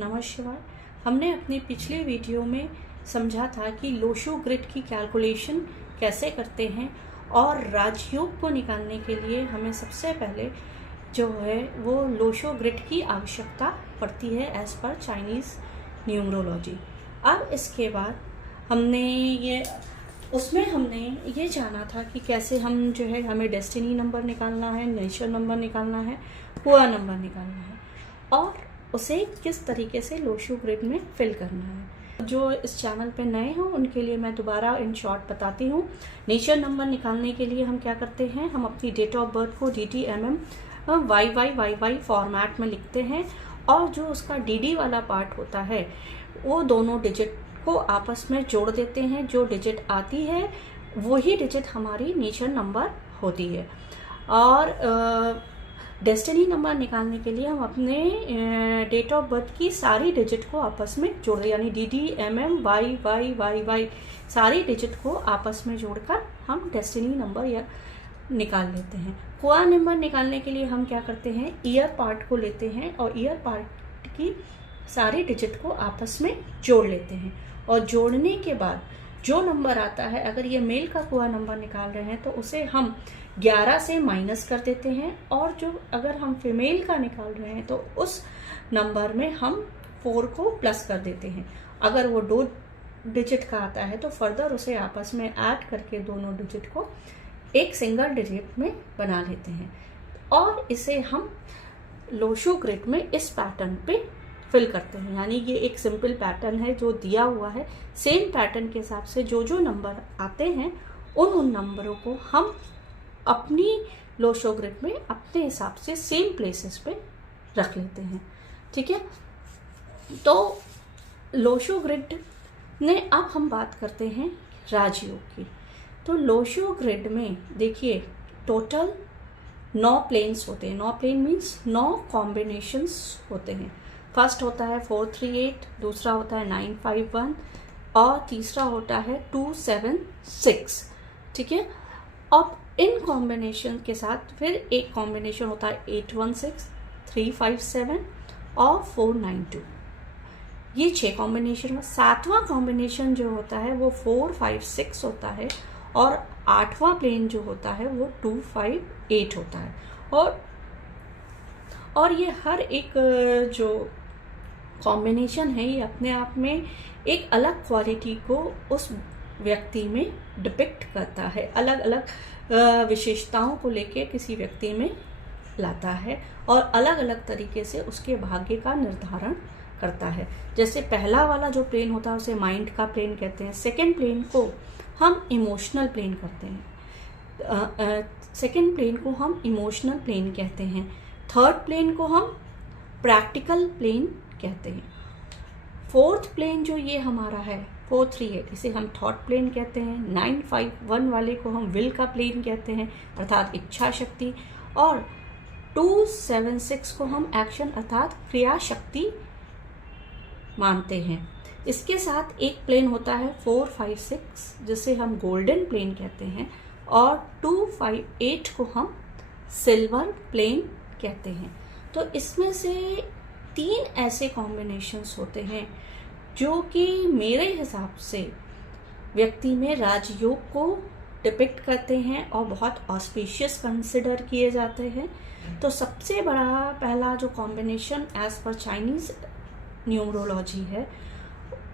नमः शिवाय। हमने अपनी पिछले वीडियो में समझा था कि लोशो ग्रिड की कैलकुलेशन कैसे करते हैं और राजयोग को निकालने के लिए हमें सबसे पहले जो है वो लोशो ग्रिड की आवश्यकता पड़ती है एज पर चाइनीज़ न्यूमरोलॉजी। अब इसके बाद हमने ये जाना था कि कैसे हम जो है हमें डेस्टिनी नंबर निकालना है, नेचर नंबर निकालना है, हुआ नंबर निकालना है और उसे किस तरीके से लोशो ग्रिड में फिल करना है। जो इस चैनल पे नए हों उनके लिए मैं दोबारा इन शॉर्ट बताती हूँ। नेचर नंबर निकालने के लिए हम क्या करते हैं, हम अपनी डेट ऑफ बर्थ को DDMM YYYY फॉर्मेट में लिखते हैं और जो उसका DD वाला पार्ट होता है वो दोनों डिजिट को आपस में जोड़ देते हैं। जो डिजिट आती है वही डिजिट हमारी नेचर नंबर होती है। और डेस्टिनी नंबर निकालने के लिए हम अपने डेट ऑफ बर्थ की सारी डिजिट को आपस में जोड़ दें, यानी DDMM YYYY सारी डिजिट को आपस में जोड़कर हम डेस्टिनी नंबर या निकाल लेते हैं। हुआ नंबर निकालने के लिए हम क्या करते हैं, ईयर पार्ट को लेते हैं और ईयर पार्ट की सारी डिजिट को आपस में जोड़ लेते हैं और जोड़ने के बाद जो नंबर आता है, अगर ये मेल का हुआ नंबर निकाल रहे हैं तो उसे हम 11 से माइनस कर देते हैं और जो अगर हम फीमेल का निकाल रहे हैं तो उस नंबर में हम 4 को प्लस कर देते हैं। अगर वो 2 डिजिट का आता है तो फर्दर उसे आपस में ऐड करके दोनों डिजिट को एक सिंगल डिजिट में बना लेते हैं और इसे हम लोशो ग्रिड में इस पैटर्न पे फिल करते हैं। यानी ये एक सिंपल पैटर्न है जो दिया हुआ है। सेम पैटर्न के हिसाब से जो जो नंबर आते हैं उन नंबरों को हम अपनी लोशो ग्रिड में अपने हिसाब से सेम प्लेसेस पे रख लेते हैं। ठीक है, तो लोशो ग्रिड ने अब हम बात करते हैं राजयोग की। तो लोशो ग्रिड में देखिए टोटल 9 प्लेन्स होते हैं। 9 प्लेन मीन्स 9 कॉम्बिनेशंस होते हैं। फर्स्ट होता है 438, दूसरा होता है 951 और तीसरा होता है 276। ठीक है, अब इन कॉम्बिनेशन के साथ फिर एक कॉम्बिनेशन होता है 816, 357 और 492। ये 6 कॉम्बिनेशन में 7वां कॉम्बिनेशन जो होता है वो 456 होता है और 8वां प्लेन जो होता है वो 258 होता है। और ये हर एक जो कॉम्बिनेशन है ये अपने आप में एक अलग क्वालिटी को उस व्यक्ति में डिपिक्ट करता है, अलग अलग विशेषताओं को लेके किसी व्यक्ति में लाता है और अलग अलग तरीके से उसके भाग्य का निर्धारण करता है। जैसे पहला वाला जो प्लेन होता है उसे माइंड का प्लेन कहते हैं। सेकंड प्लेन को हम इमोशनल प्लेन करते हैं। सेकंड प्लेन को हम इमोशनल प्लेन कहते हैं। थर्ड प्लेन को हम प्रैक्टिकल प्लेन कहते हैं। फोर्थ प्लेन जो ये हमारा है 438, इसे हम थॉट प्लेन कहते हैं। 951 वाले को हम विल का प्लेन कहते हैं अर्थात इच्छा शक्ति और 276 को हम एक्शन अर्थात क्रिया शक्ति मानते हैं। इसके साथ एक प्लेन होता है 456 जिसे हम गोल्डन प्लेन कहते हैं और 258 को हम सिल्वर प्लेन कहते हैं। तो इसमें से 3 ऐसे कॉम्बिनेशंस होते हैं जो कि मेरे हिसाब से व्यक्ति में राजयोग को डिपिक्ट करते हैं और बहुत ऑस्पिशियस कंसिडर किए जाते हैं। तो सबसे बड़ा पहला जो कॉम्बिनेशन एज पर चाइनीज न्यूमरोलॉजी है,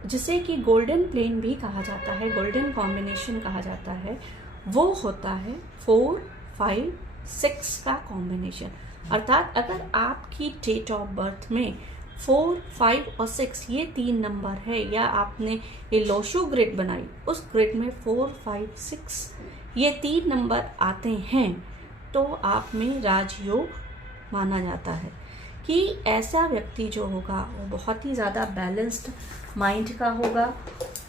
जिसे कि गोल्डन प्लेन भी कहा जाता है, गोल्डन कॉम्बिनेशन कहा जाता है, वो होता है 4, 5, 6 का कॉम्बिनेशन। अर्थात अगर आपकी डेट ऑफ बर्थ में 4, 5 और 6 ये 3 नंबर है या आपने ये लोशो ग्रिड बनाई उस ग्रिड में 4, 5, 6 ये 3 नंबर आते हैं तो आप में राजयोग माना जाता है कि ऐसा व्यक्ति जो होगा वो बहुत ही ज़्यादा बैलेंस्ड माइंड का होगा।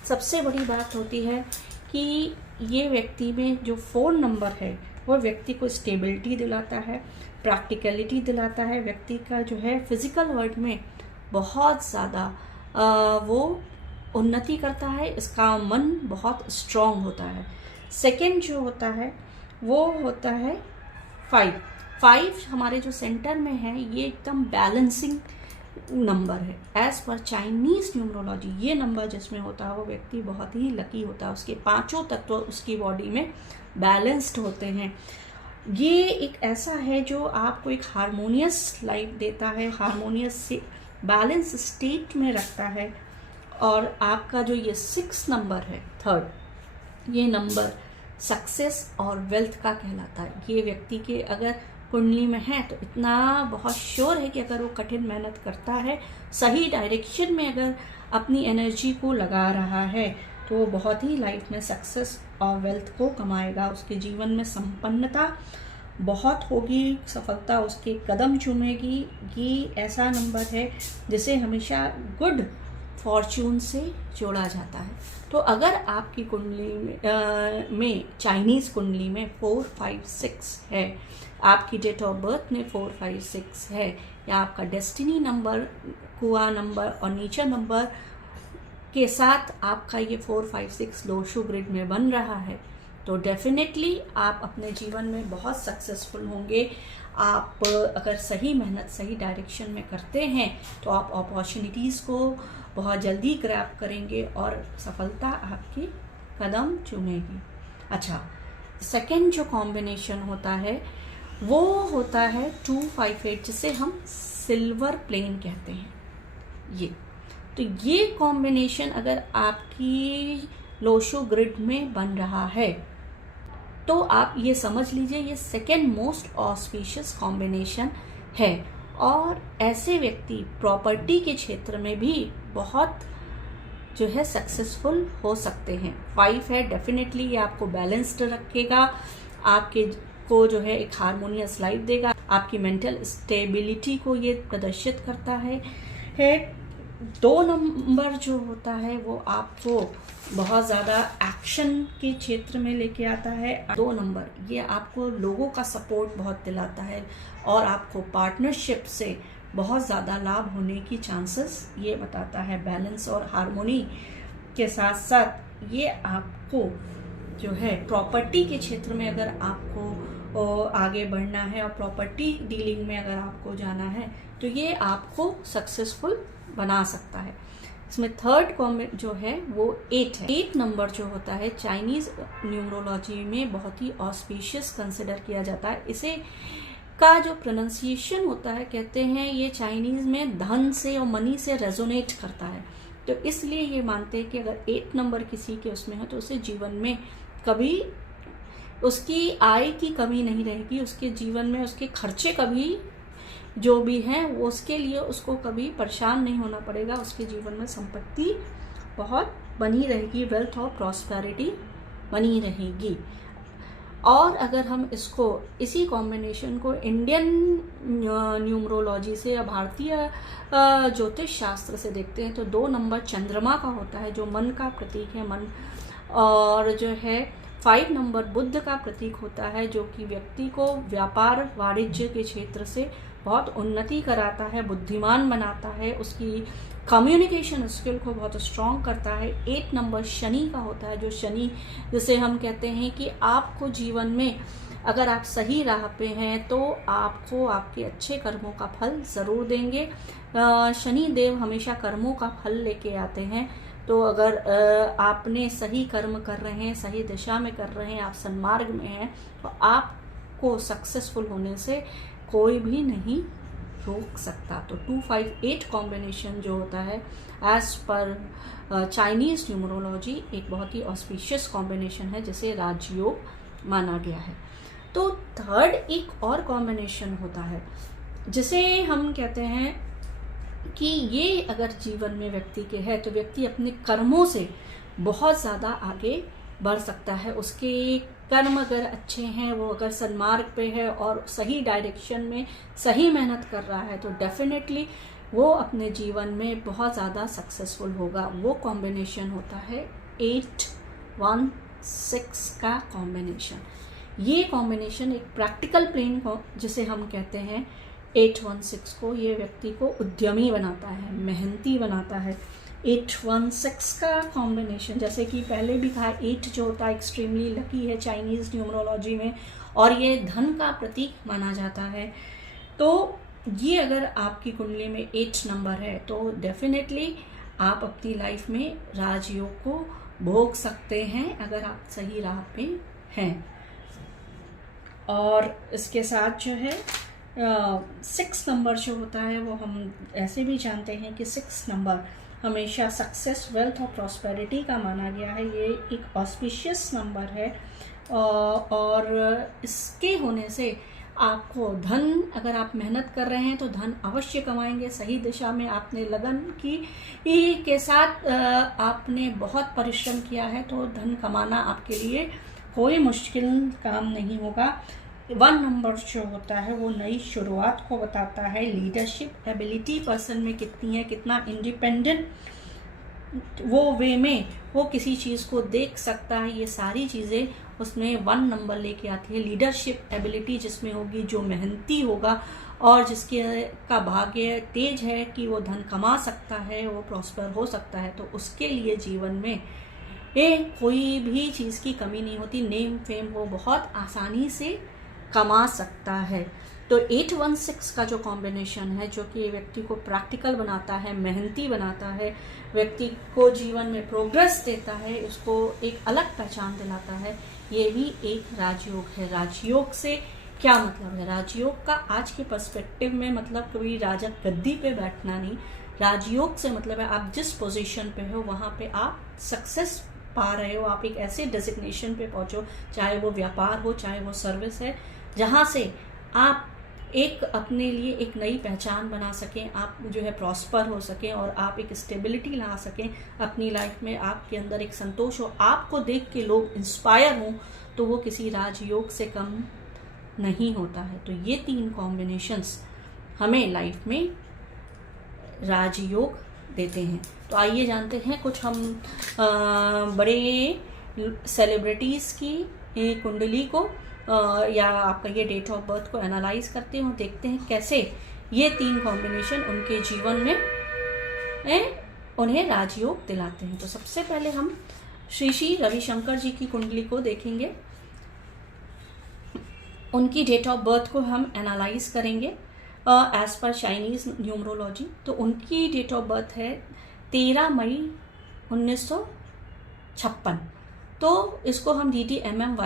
सबसे बड़ी बात होती है कि ये व्यक्ति में जो 4 नंबर है वो व्यक्ति को स्टेबिलिटी दिलाता है, प्रैक्टिकलिटी दिलाता है, व्यक्ति का जो है फिजिकल वर्ल्ड में बहुत ज़्यादा वो उन्नति करता है, इसका मन बहुत स्ट्रांग होता है। सेकंड जो होता है वो होता है 5 हमारे जो सेंटर में है ये एकदम बैलेंसिंग नंबर है। एज पर चाइनीज न्यूमरोलॉजी ये नंबर जिसमें होता है वो व्यक्ति बहुत ही लकी होता है, उसके पांचों तत्व उसकी बॉडी में बैलेंस्ड होते हैं। ये एक ऐसा है जो आपको एक हारमोनियस लाइफ देता है, हारमोनियस से बैलेंस स्टेट में रखता है। और आपका जो ये 6 नंबर है, 3rd, ये नंबर सक्सेस और वेल्थ का कहलाता है। ये व्यक्ति के अगर कुंडली में है तो इतना बहुत श्योर है कि अगर वो कठिन मेहनत करता है, सही डायरेक्शन में अगर अपनी एनर्जी को लगा रहा है, तो वो बहुत ही लाइफ में सक्सेस और वेल्थ को कमाएगा। उसके जीवन में संपन्नता बहुत होगी, सफलता उसके कदम चूमेगी। ये ऐसा नंबर है जिसे हमेशा गुड फॉर्चून से जोड़ा जाता है। तो अगर आपकी कुंडली में चाइनीज़ कुंडली में 4, 5, 6 है, आपकी डेट ऑफ बर्थ में 4, 5, 6 है, या आपका डेस्टिनी नंबर, कुआ नंबर और नेचर नंबर के साथ आपका ये 4, 5, 6 लोशो ग्रिड में बन रहा है, तो डेफिनेटली आप अपने जीवन में बहुत सक्सेसफुल होंगे। आप अगर सही मेहनत सही डायरेक्शन में करते हैं तो आप अपॉर्चुनिटीज़ को बहुत जल्दी ग्रैब करेंगे और सफलता आपकी कदम चूमेगी। अच्छा, सेकंड जो कॉम्बिनेशन होता है वो होता है 2, 5, 8, जिसे हम सिल्वर प्लेन कहते हैं। तो ये कॉम्बिनेशन अगर आपकी लोशो ग्रिड में बन रहा है तो आप ये समझ लीजिए ये सेकेंड मोस्ट ऑस्पिशियस कॉम्बिनेशन है। और ऐसे व्यक्ति प्रॉपर्टी के क्षेत्र में भी बहुत जो है सक्सेसफुल हो सकते हैं। 5 है, डेफिनेटली ये आपको बैलेंस्ड रखेगा, आपके को जो है एक हारमोनियस लाइफ देगा, आपकी मेंटल स्टेबिलिटी को ये प्रदर्शित करता है। 2 नंबर जो होता है वो आपको बहुत ज़्यादा एक्शन के क्षेत्र में लेके आता है। 2 नंबर ये आपको लोगों का सपोर्ट बहुत दिलाता है और आपको पार्टनरशिप से बहुत ज़्यादा लाभ होने की चांसेस ये बताता है। बैलेंस और हार्मोनी के साथ साथ ये आपको जो है प्रॉपर्टी के क्षेत्र में अगर आपको आगे बढ़ना है और प्रॉपर्टी डीलिंग में अगर आपको जाना है तो ये आपको सक्सेसफुल बना सकता है। इसमें 3rd कॉम्बिनेशन जो है वो 8 है। 8 नंबर जो होता है चाइनीज न्यूमरोलॉजी में बहुत ही ऑस्पिशियस कंसिडर किया जाता है। इसे का जो प्रोनाउंसिएशन होता है, कहते हैं ये चाइनीज में धन से और मनी से रेजोनेट करता है। तो इसलिए ये मानते हैं कि अगर 8 नंबर किसी के उसमें है तो उसे जीवन में कभी उसकी आय की कमी नहीं रहेगी, उसके जीवन में उसके खर्चे कभी जो भी हैं वो उसके लिए उसको कभी परेशान नहीं होना पड़ेगा। उसके जीवन में संपत्ति बहुत बनी रहेगी, वेल्थ और प्रॉस्पेरिटी बनी रहेगी। और अगर हम इसको इसी कॉम्बिनेशन को इंडियन न्यूमरोलॉजी से या भारतीय ज्योतिष शास्त्र से देखते हैं तो 2 नंबर चंद्रमा का होता है जो मन का प्रतीक है, मन। और जो है 5 नंबर बुध का प्रतीक होता है जो कि व्यक्ति को व्यापार वाणिज्य के क्षेत्र से बहुत उन्नति कराता है, बुद्धिमान बनाता है, उसकी कम्युनिकेशन स्किल को बहुत स्ट्रॉन्ग करता है। 8 नंबर शनि का होता है जो शनि जिसे हम कहते हैं कि आपको जीवन में अगर आप सही राह पे हैं तो आपको आपके अच्छे कर्मों का फल ज़रूर देंगे। शनि देव हमेशा कर्मों का फल लेके आते हैं। तो अगर आपने सही कर्म कर रहे हैं, सही दिशा में कर रहे हैं, आप सन्मार्ग में हैं तो आपको सक्सेसफुल होने से कोई भी नहीं रोक सकता। तो 2, 5, 8 कॉम्बिनेशन जो होता है एज पर चाइनीज न्यूमरोलॉजी एक बहुत ही ऑस्पिशियस कॉम्बिनेशन है जिसे राजयोग माना गया है। तो 3rd एक और कॉम्बिनेशन होता है जिसे हम कहते हैं कि ये अगर जीवन में व्यक्ति के है तो व्यक्ति अपने कर्मों से बहुत ज़्यादा आगे बढ़ सकता है। उसके कर्म अगर अच्छे हैं, वो अगर सन्मार्ग पे है और सही डायरेक्शन में सही मेहनत कर रहा है तो डेफिनेटली वो अपने जीवन में बहुत ज़्यादा सक्सेसफुल होगा। वो कॉम्बिनेशन होता है 8, 1, 6 का कॉम्बिनेशन। ये कॉम्बिनेशन एक प्रैक्टिकल प्लेन को जिसे हम कहते हैं 8, 1, 6 को, ये व्यक्ति को उद्यमी बनाता है, मेहनती बनाता है। 8, 1, 6 का कॉम्बिनेशन जैसे कि पहले भी कहा 8 जो होता है एक्सट्रीमली लकी है चाइनीज न्यूमरोलॉजी में और ये धन का प्रतीक माना जाता है। तो ये अगर आपकी कुंडली में 8 नंबर है तो डेफिनेटली आप अपनी लाइफ में राजयोग को भोग सकते हैं अगर आप सही राह पे हैं। और इसके साथ जो है 6 नंबर जो होता है वो हम ऐसे भी जानते हैं कि 6 नंबर हमेशा सक्सेस, वेल्थ और प्रॉस्पेरिटी का माना गया है। ये एक ऑस्पिशियस नंबर है और इसके होने से आपको धन, अगर आप मेहनत कर रहे हैं तो धन अवश्य कमाएंगे। सही दिशा में आपने लगन की के साथ आपने बहुत परिश्रम किया है तो धन कमाना आपके लिए कोई मुश्किल काम नहीं होगा। 1 नंबर जो होता है वो नई शुरुआत को बताता है। लीडरशिप एबिलिटी पर्सन में कितनी है, कितना इंडिपेंडेंट वो वे में वो किसी चीज़ को देख सकता है, ये सारी चीज़ें उसमें 1 नंबर लेके आती है। लीडरशिप एबिलिटी जिसमें होगी, जो मेहनती होगा और जिसके का भाग्य तेज है कि वो धन कमा सकता है, वो प्रॉस्पर हो सकता है, तो उसके लिए जीवन में कोई भी चीज़ की कमी नहीं होती। नेम फेम वो बहुत आसानी से कमा सकता है। तो 816 का जो कॉम्बिनेशन है, जो कि व्यक्ति को प्रैक्टिकल बनाता है, मेहनती बनाता है, व्यक्ति को जीवन में प्रोग्रेस देता है, उसको एक अलग पहचान दिलाता है, ये भी एक राजयोग है। राजयोग से क्या मतलब है? राजयोग का आज के पर्सपेक्टिव में मतलब कोई राजा गद्दी पे बैठना नहीं। राजयोग से मतलब है आप जिस पोजीशन पे हो वहाँ पे आप सक्सेस पा रहे हो, आप एक ऐसे डेजिग्नेशन पे पहुँचो, चाहे वो व्यापार हो, चाहे वो सर्विस है, जहाँ से आप एक अपने लिए एक नई पहचान बना सकें, आप जो है प्रॉस्पर हो सकें और आप एक स्टेबिलिटी ला सकें अपनी लाइफ में। आपके अंदर एक संतोष हो, आपको देख के लोग इंस्पायर हों, तो वो किसी राजयोग से कम नहीं होता है। तो ये 3 कॉम्बिनेशंस हमें लाइफ में राजयोग देते हैं। तो आइए जानते हैं कुछ हम बड़े सेलिब्रिटीज़ की कुंडली को या आपका ये डेट ऑफ बर्थ को एनालाइज करते हैं और देखते हैं कैसे ये 3 कॉम्बिनेशन उनके जीवन में उन्हें राजयोग दिलाते हैं। तो सबसे पहले हम श्री रविशंकर जी की कुंडली को देखेंगे, उनकी डेट ऑफ बर्थ को हम एनालाइज करेंगे एज पर चाइनीज न्यूमरोलॉजी। तो उनकी डेट ऑफ बर्थ है 13 मई 1956। तो इसको हम DDMM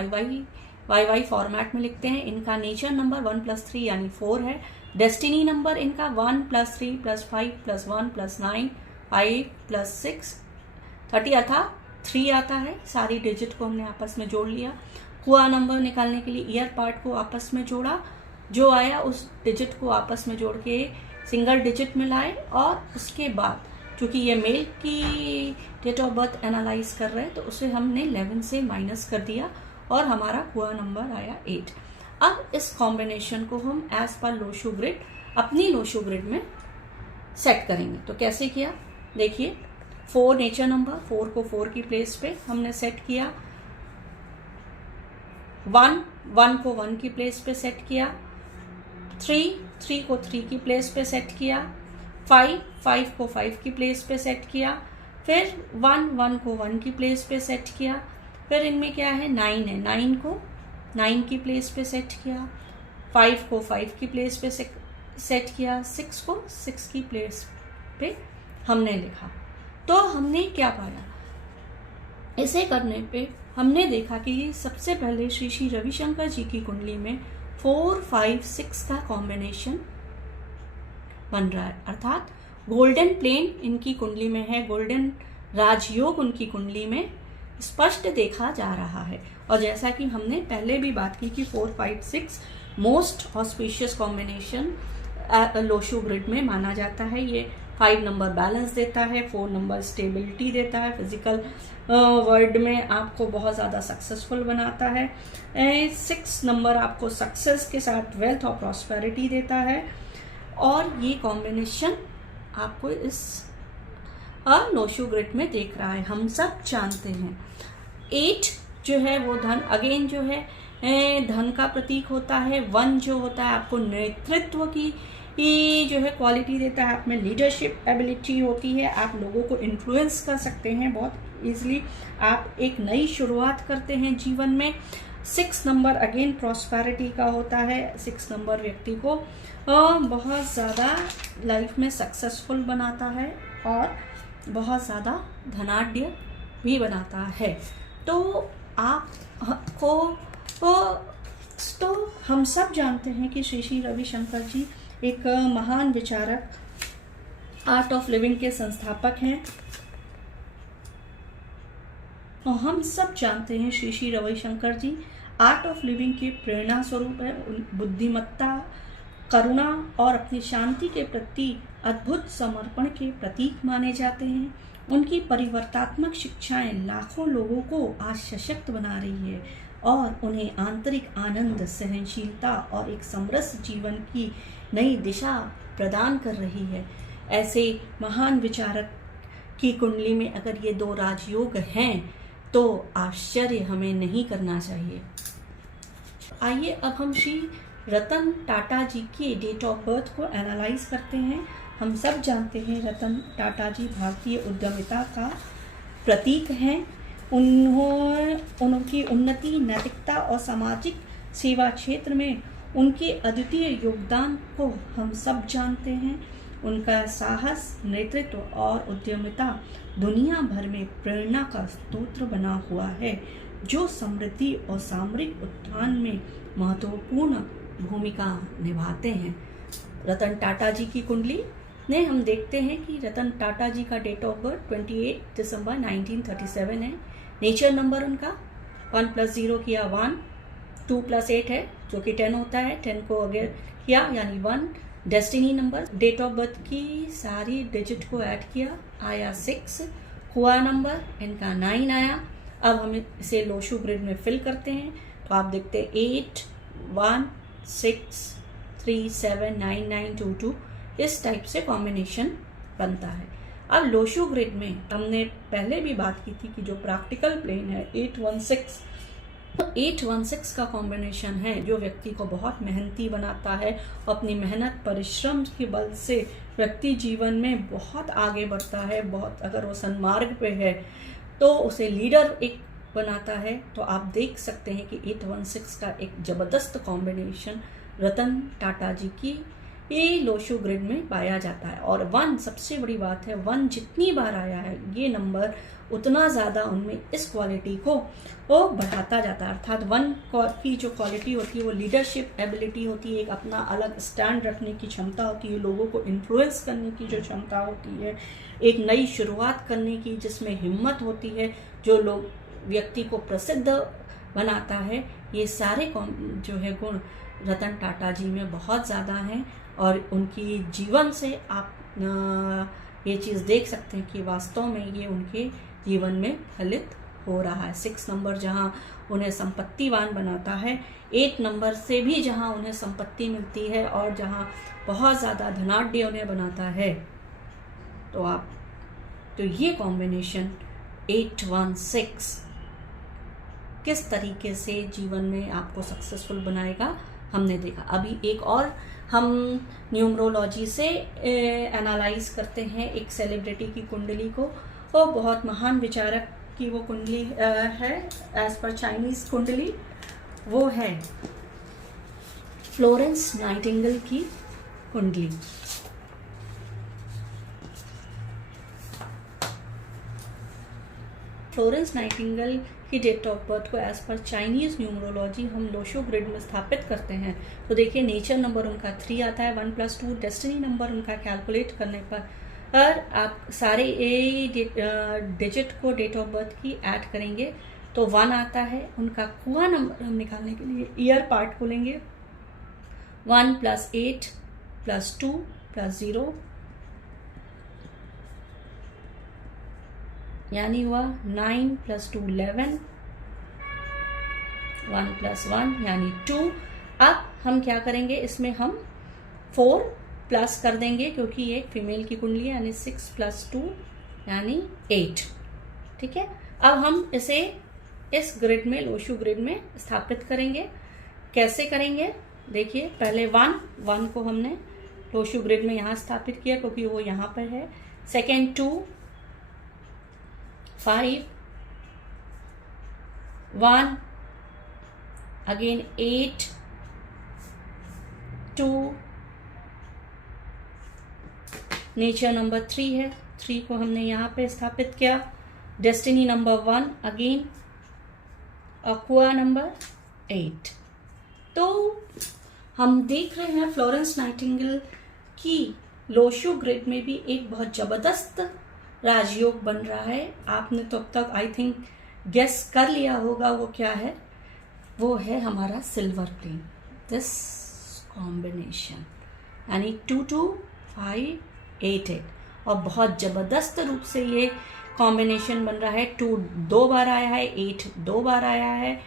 YY फॉर्मेट में लिखते हैं। इनका नेचर नंबर 1+3 यानी 4 है। डेस्टिनी नंबर इनका 1+3+5+1+9 5+6 30 अर्थात 3 आता है। सारी डिजिट को हमने आपस में जोड़ लिया। हुआ नंबर निकालने के लिए ईयर पार्ट को आपस में जोड़ा, जो आया उस डिजिट को आपस में जोड़ के सिंगल डिजिट में लाए और उसके बाद क्योंकि ये मेल की डेट ऑफ बर्थ एनालाइज कर रहे हैं तो उसे हमने 11 से माइनस कर दिया और हमारा हुआ नंबर आया 8। अब इस कॉम्बिनेशन को हम एज पर लोशो ग्रिड अपनी लोशो ग्रिड में सेट करेंगे। तो कैसे किया देखिए, 4 नेचर नंबर, 4 को 4 की प्लेस पे हमने सेट किया, 1 को 1 की प्लेस पे सेट किया, 3 को 3 की प्लेस पे सेट किया, 5 को 5 की प्लेस पे सेट किया, फिर 1 को 1 की प्लेस पे सेट किया, फिर इनमें क्या है 9 है, 9 को 9 की प्लेस पे सेट किया, 5 को 5 की प्लेस पे सेट किया, 6 को 6 की प्लेस पे हमने लिखा। तो हमने क्या पाया, इसे करने पे हमने देखा कि सबसे पहले श्री रविशंकर जी की कुंडली में 4, 5, 6 का कॉम्बिनेशन बन रहा है, अर्थात गोल्डन प्लेन इनकी कुंडली में है, गोल्डन राजयोग उनकी कुंडली में स्पष्ट देखा जा रहा है। और जैसा कि हमने पहले भी बात की कि 4, 5, 6 most auspicious combination Lo Shu grid में माना जाता है। ये 5 नंबर बैलेंस देता है, 4 नंबर स्टेबिलिटी देता है, फिजिकल वर्ल्ड में आपको बहुत ज़्यादा सक्सेसफुल बनाता है, 6 नंबर आपको सक्सेस के साथ वेल्थ और प्रॉस्पेरिटी देता है। और ये कॉम्बिनेशन आपको इस लोशो ग्रिड में देख रहा है। हम सब जानते हैं 8 जो है वो धन अगेन जो है धन का प्रतीक होता है। 1 जो होता है आपको नेतृत्व की जो है क्वालिटी देता है, आप में लीडरशिप एबिलिटी होती है, आप लोगों को इन्फ्लुएंस कर सकते हैं बहुत इजीली, आप एक नई शुरुआत करते हैं जीवन में। 6 नंबर अगेन प्रॉस्पेरिटी का होता है। 6 नंबर व्यक्ति को बहुत ज़्यादा लाइफ में सक्सेसफुल बनाता है और बहुत ज़्यादा धनाढ्य भी बनाता है। तो आपको तो हम सब जानते हैं कि श्री श्री रविशंकर जी एक महान विचारक, आर्ट ऑफ लिविंग के संस्थापक हैं। और हम सब जानते हैं श्री श्री रविशंकर जी आर्ट ऑफ लिविंग के प्रेरणा स्वरूप है। बुद्धिमत्ता, करुणा और अपनी शांति के प्रति अद्भुत समर्पण के प्रतीक माने जाते हैं। उनकी परिवर्तनात्मक शिक्षाएं लाखों लोगों को आज सशक्त बना रही है और उन्हें आंतरिक आनंद, सहनशीलता और एक समरस जीवन की नई दिशा प्रदान कर रही है। ऐसे महान विचारक की कुंडली में अगर ये 2 राजयोग हैं तो आश्चर्य हमें नहीं करना चाहिए। आइए अब हम श्री रतन टाटा जी के डेट ऑफ बर्थ को एनालाइज करते हैं। हम सब जानते हैं रतन टाटा जी भारतीय उद्यमिता का प्रतीक हैं। उनकी उन्नति, नैतिकता और सामाजिक सेवा क्षेत्र में उनके अद्वितीय योगदान को हम सब जानते हैं। उनका साहस, नेतृत्व और उद्यमिता दुनिया भर में प्रेरणा का स्रोत बना हुआ है, जो समृद्धि और सामरिक उत्थान में महत्वपूर्ण भूमिका निभाते हैं। रतन टाटा जी की कुंडली ने हम देखते हैं कि रतन टाटा जी का डेट ऑफ बर्थ 28 दिसंबर 1937 है। नेचर नंबर उनका 1 + 0 किया 1, 2 + 8 है जो कि 10 होता है, 10 को अगर किया यानी 1। Destiny number, date of birth की सारी डिजिट को ऐड किया आया 6। हुआ नंबर इनका 9 आया। अब हम इसे लोशू ग्रिड में फिल करते हैं तो आप देखते हैं 8, 1, 6, 3, 7, 9, 9, 2, 2 इस टाइप से कॉम्बिनेशन बनता है। अब लोशू ग्रिड में हमने पहले भी बात की थी कि जो प्रैक्टिकल प्लेन है 816, तो 816 का कॉम्बिनेशन है जो व्यक्ति को बहुत मेहनती बनाता है। अपनी मेहनत, परिश्रम के बल से व्यक्ति जीवन में बहुत आगे बढ़ता है। बहुत अगर वो सन्मार्ग पे है तो उसे लीडर एक बनाता है। तो आप देख सकते हैं कि 816 का एक जबरदस्त कॉम्बिनेशन रतन टाटा जी की ये लोशू ग्रिड में पाया जाता है। और 1 सबसे बड़ी बात है, 1 जितनी बार आया है ये नंबर उतना ज़्यादा उनमें इस क्वालिटी को वो बढ़ाता जाता है। अर्थात 1 की जो क्वालिटी होती है वो लीडरशिप एबिलिटी होती है, एक अपना अलग स्टैंड रखने की क्षमता होती है, लोगों को इन्फ्लुएंस करने की जो क्षमता होती है, एक नई शुरुआत करने की जिसमें हिम्मत होती है, जो लोग व्यक्ति को प्रसिद्ध बनाता है। ये सारे जो है गुण रतन टाटा जी में बहुत ज़्यादा हैं और उनकी जीवन से आप ये चीज़ देख सकते हैं कि वास्तव में ये उनके जीवन में फलित हो रहा है। 6 नंबर जहाँ उन्हें संपत्तिवान बनाता है, 8 नंबर से भी जहाँ उन्हें संपत्ति मिलती है और जहाँ बहुत ज़्यादा धनाढ्य उन्हें बनाता है, तो ये कॉम्बिनेशन 816 किस तरीके से जीवन में आपको सक्सेसफुल बनाएगा हमने देखा। अभी एक और हम न्यूमरोलॉजी से एनालाइज करते हैं एक सेलिब्रिटी की कुंडली को। वो बहुत महान विचारक की वो कुंडली है एज पर चाइनीज कुंडली। वो है फ्लोरेंस नाइटिंगेल की कुंडली। फ्लोरेंस नाइटिंगेल की डेट ऑफ बर्थ को एज पर चाइनीज न्यूमरोलॉजी हम लोशो ग्रिड में स्थापित करते हैं तो देखिए नेचर नंबर उनका 3 आता है, 1 + 2 डेस्टिनी नंबर उनका कैलकुलेट करने पर आप सारे डिजिट को डेट ऑफ बर्थ की ऐड करेंगे तो 1 आता है। उनका कुआ नंबर हम निकालने के लिए ईयर पार्ट को लेंगे, 1 + 8 + 2 + 0 यानी हुआ 9 + 2 11, 1 + 1 यानी 2। अब हम क्या करेंगे, इसमें हम 4 प्लस कर देंगे क्योंकि ये एक फीमेल की कुंडली है, यानी 6 + 2 यानी 8। ठीक है, अब हम इसे इस ग्रिड में, लोशू ग्रिड में स्थापित करेंगे। कैसे करेंगे देखिए, पहले 1 को हमने लोशू ग्रिड में यहाँ स्थापित किया क्योंकि वो यहाँ पर है। सेकेंड 2, 5, 1, अगेन 8 2 नेचर नंबर 3 है, 3 को हमने यहाँ पे स्थापित किया। Destiny number 1 again aqua number 8। तो हम देख रहे हैं फ्लोरेंस नाइटिंगेल की लोशो ग्रिड में भी एक बहुत जबरदस्त राजयोग बन रहा है। आपने तो अब तक आई थिंक गेस कर लिया होगा वो क्या है। वो है हमारा सिल्वर प्लेन, दिस कॉम्बिनेशन, यानी 2 2 5 8 8। और बहुत ज़बरदस्त रूप से ये कॉम्बिनेशन बन रहा है। 2 2 बार आया है, 8 2 बार आया है,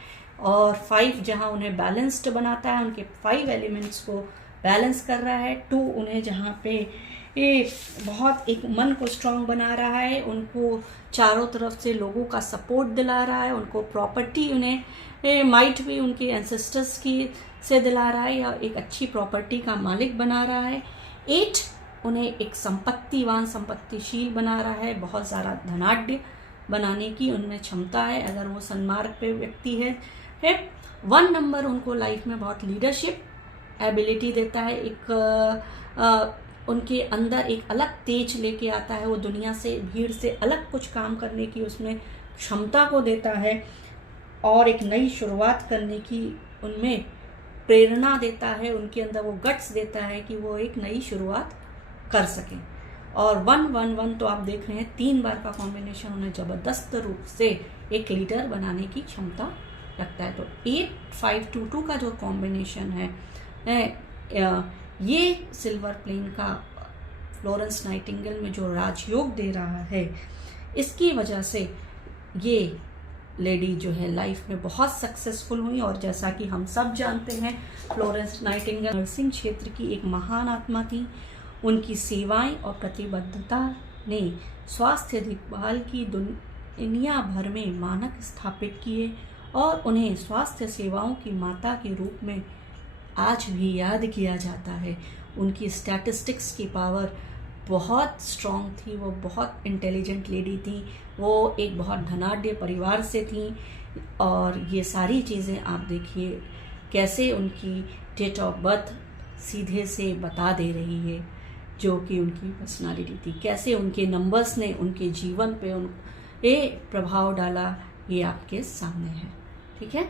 और 5 जहाँ उन्हें बैलेंस्ड बनाता है, उनके 5 एलिमेंट्स को बैलेंस कर रहा है। 2 उन्हें जहाँ पे ये बहुत एक मन को स्ट्रांग बना रहा है, उनको चारों तरफ से लोगों का सपोर्ट दिला रहा है, उनको प्रॉपर्टी, उन्हें माइट भी उनके एंसेस्टर्स की से दिला रहा है या एक अच्छी प्रॉपर्टी का मालिक बना रहा है। 8 उन्हें एक संपत्तिवान, संपत्तिशील बना रहा है, बहुत ज़्यादा धनाढ्य बनाने की उनमें क्षमता है अगर वो सन्मार्ग पे व्यक्ति है। 1 नंबर उनको लाइफ में बहुत लीडरशिप एबिलिटी देता है, एक उनके अंदर एक अलग तेज लेके आता है, वो दुनिया से, भीड़ से अलग कुछ काम करने की उसमें क्षमता को देता है, और एक नई शुरुआत करने की उनमें प्रेरणा देता है, उनके अंदर वो गट्स देता है कि वो एक नई शुरुआत कर सकें। और 1 1 1 तो आप देख रहे हैं 3 बार का कॉम्बिनेशन उन्हें ज़बरदस्त रूप से एक लीडर बनाने की क्षमता रखता है। तो 8 5 2 2 का जो कॉम्बिनेशन है, ये सिल्वर प्लेन का फ्लोरेंस नाइटिंगेल में जो राजयोग दे रहा है, इसकी वजह से ये लेडी जो है लाइफ में बहुत सक्सेसफुल हुई। और जैसा कि हम सब जानते हैं, फ्लोरेंस नाइटिंगेल नर्सिंग क्षेत्र की एक महान आत्मा थी। उनकी सेवाएं और प्रतिबद्धता ने स्वास्थ्य देखभाल की दुनिया भर में मानक स्थापित किए, और उन्हें स्वास्थ्य सेवाओं की माता के रूप में आज भी याद किया जाता है। उनकी स्टैटिस्टिक्स की पावर बहुत स्ट्रॉन्ग थी, वो बहुत इंटेलिजेंट लेडी थी, वो एक बहुत धनाढ्य परिवार से थी। और ये सारी चीज़ें आप देखिए कैसे उनकी डेट ऑफ बर्थ सीधे से बता दे रही है, जो कि उनकी पर्सनालिटी थी, कैसे उनके नंबर्स ने उनके जीवन पे प्रभाव डाला, ये आपके सामने है। ठीक है,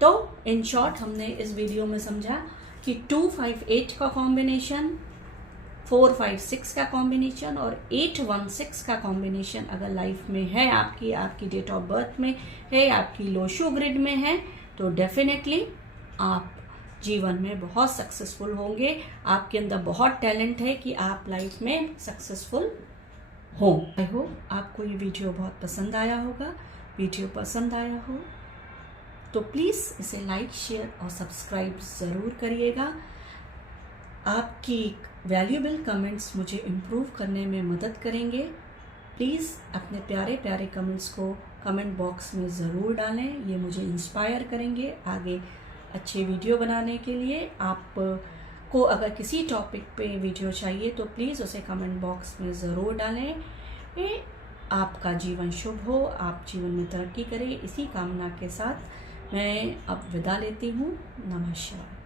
तो इन शॉर्ट हमने इस वीडियो में समझा कि 2 5 8 का कॉम्बिनेशन, 4 5 6 का कॉम्बिनेशन और 8 1 6 का कॉम्बिनेशन अगर लाइफ में है, आपकी डेट ऑफ बर्थ में है, आपकी लोशो ग्रिड में है, तो डेफिनेटली आप जीवन में बहुत सक्सेसफुल होंगे। आपके अंदर बहुत टैलेंट है कि आप लाइफ में सक्सेसफुल हो। आई होप आपको ये वीडियो बहुत पसंद आया होगा। वीडियो पसंद आया हो तो प्लीज़ इसे लाइक, शेयर और सब्सक्राइब ज़रूर करिएगा। आपकी वैल्यूएबल कमेंट्स मुझे इम्प्रूव करने में मदद करेंगे। प्लीज़ अपने प्यारे प्यारे कमेंट्स को कमेंट बॉक्स में ज़रूर डालें, ये मुझे इंस्पायर करेंगे आगे अच्छे वीडियो बनाने के लिए। आपको अगर किसी टॉपिक पे वीडियो चाहिए तो प्लीज़ उसे कमेंट बॉक्स में ज़रूर डालें। आपका जीवन शुभ हो, आप जीवन में तरक्की करें, इसी कामना के साथ मैं अब विदा लेती हूँ। नमस्कार।